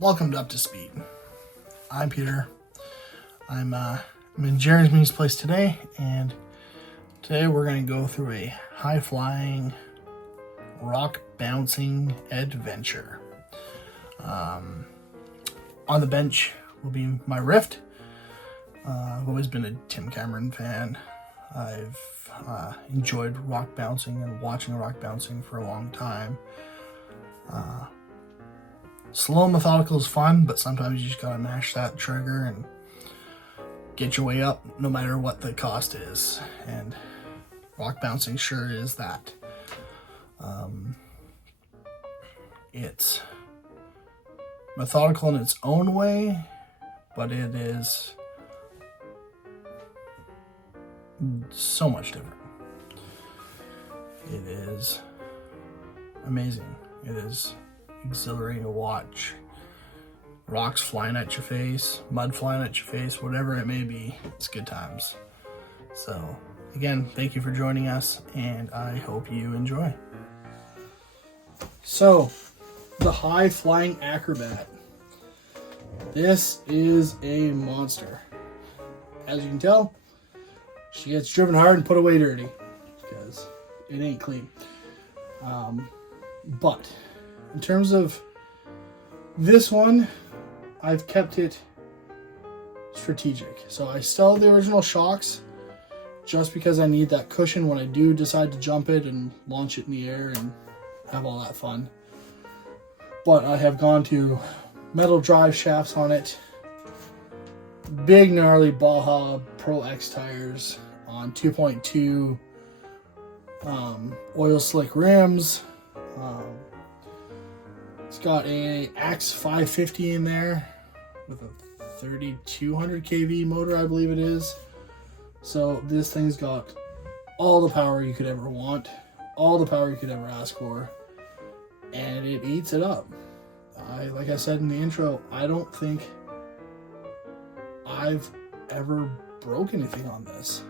Welcome to Up to Speed. I'm Peter. I'm in Jeremy's place today, and today we're going to go through a high-flying, rock-bouncing adventure. On the bench will be my Ryft. I've always been a Tim Cameron fan. I've enjoyed rock bouncing and watching rock bouncing for a long time. Slow and methodical is fun, but sometimes you just gotta mash that trigger and get your way up no matter what the cost is. And rock bouncing sure is that. It's methodical in its own way, but it is so much different. It is amazing. It is exhilarating to watch. Rocks flying at your face, mud flying at your face, whatever it may be, it's good times. So again, thank you for joining us, and I hope you enjoy. So, the high flying acrobat. This is a monster. As you can tell, she gets driven hard and put away dirty because it ain't clean. But in terms of this one, I've kept it strategic. So I still have the original shocks just because I need that cushion when I do decide to jump it and launch it in the air and have all that fun. But I have gone to metal drive shafts on it, big gnarly Baja Pro X tires on 2.2 oil slick rims. It's got a Axe 550 in there with a 3200 kV motor, I believe it is. So this thing's got all the power you could ever want, all the power you could ever ask for, and it eats it up. Like I said in the intro, I don't think I've ever broke anything on this,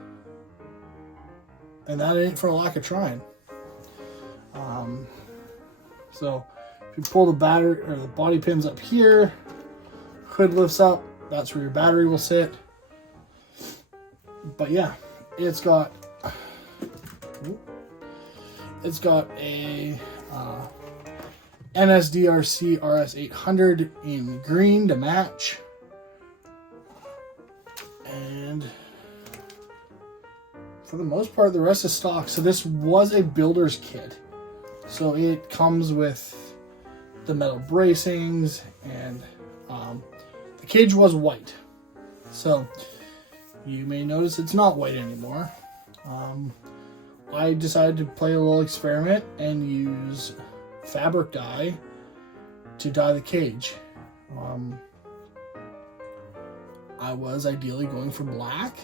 and that ain't for a lack of trying. So if you pull the battery or the body pins up here, hood lifts up, that's where your battery will sit. But yeah, it's got a NSDRC RS800 in green to match, and for the most part the rest is stock. So this was a builder's kit, so it comes with the metal bracings, and the cage was white, so you may notice it's not white anymore. I decided to play a little experiment and use fabric dye to dye the cage. I was ideally going for black,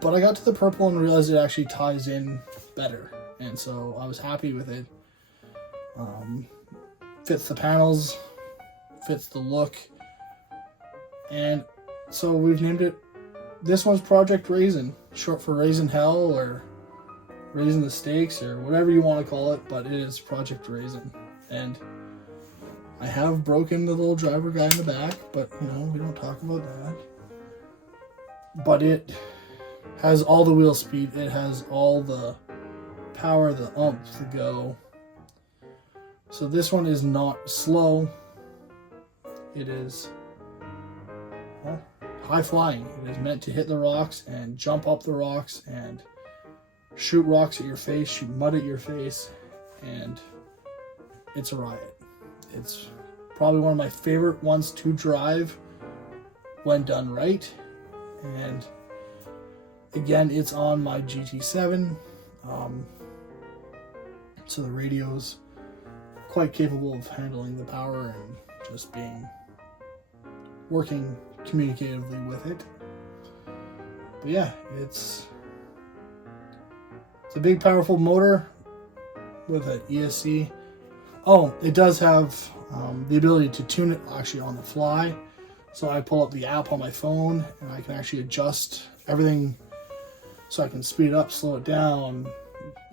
but I got to the purple and realized it actually ties in better, and so I was happy with it. Fits the panels, fits the look, and so we've named it, this one's Project Raisin, short for Raisin Hell or Raising the Stakes or whatever you want to call it, but it is Project Raisin. And I have broken the little driver guy in the back, but you know, we don't talk about that. But it has all the wheel speed, it has all the power, the oomph, the go. So this one is not slow. It is, well, high flying. It is meant to hit the rocks and jump up the rocks and shoot rocks at your face, shoot mud at your face, and it's a riot. It's probably one of my favorite ones to drive when done right. And again, it's on my GT7, so the radio's quite capable of handling the power and just working communicatively with it. But yeah, it's a big powerful motor with an ESC. Oh, it does have the ability to tune it actually on the fly. So I pull up the app on my phone and I can actually adjust everything, so I can speed it up, slow it down,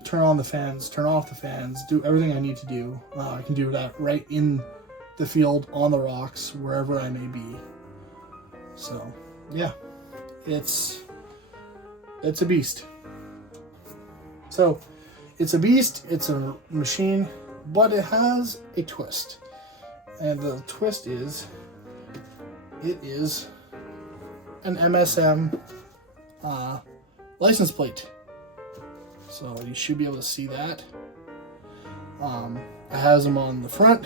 turn on the fans, turn off the fans, do everything I need to do. I can do that right in the field, on the rocks, wherever I may be. So yeah, it's a beast. So it's a beast, it's a machine, but it has a twist. And the twist is, it is an MSM license plate. So you should be able to see that. It has them on the front.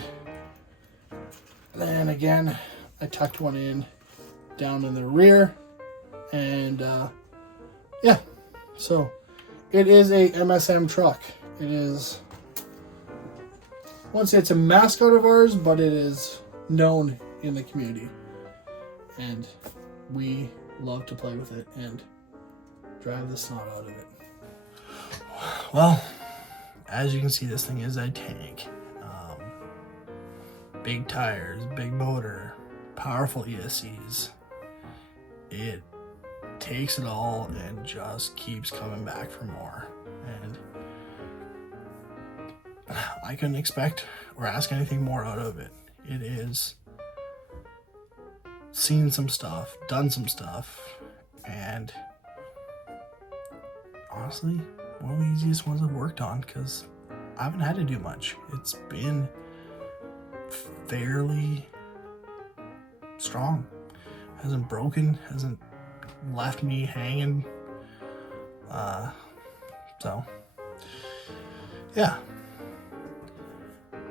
Then again, I tucked one in down in the rear. And yeah, so it is a MSM truck. It is, I won't say it's a mascot of ours, but it is known in the community. And we love to play with it and drive the snot out of it. Well, as you can see, this thing is a tank. Big tires, big motor, powerful ESCs. It takes it all and just keeps coming back for more. And I couldn't expect or ask anything more out of it. It is seen some stuff, done some stuff, and honestly, one of the easiest ones I've worked on because I haven't had to do much. It's been fairly strong. Hasn't broken, hasn't left me hanging. So yeah.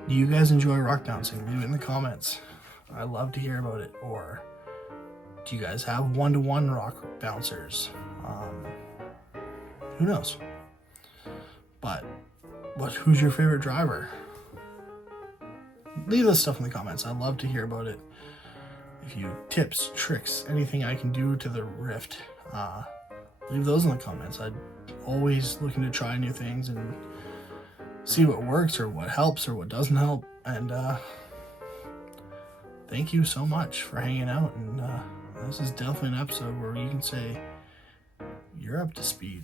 Do you guys enjoy rock bouncing? Leave it in the comments. I love to hear about it. Or do you guys have one-to-one rock bouncers? Who knows? But who's your favorite driver? Leave this stuff in the comments. I'd love to hear about it. If you have tips, tricks, anything I can do to the Ryft, leave those in the comments. I'm always looking to try new things and see what works or what helps or what doesn't help. And thank you so much for hanging out. And this is definitely an episode where you can say you're up to speed.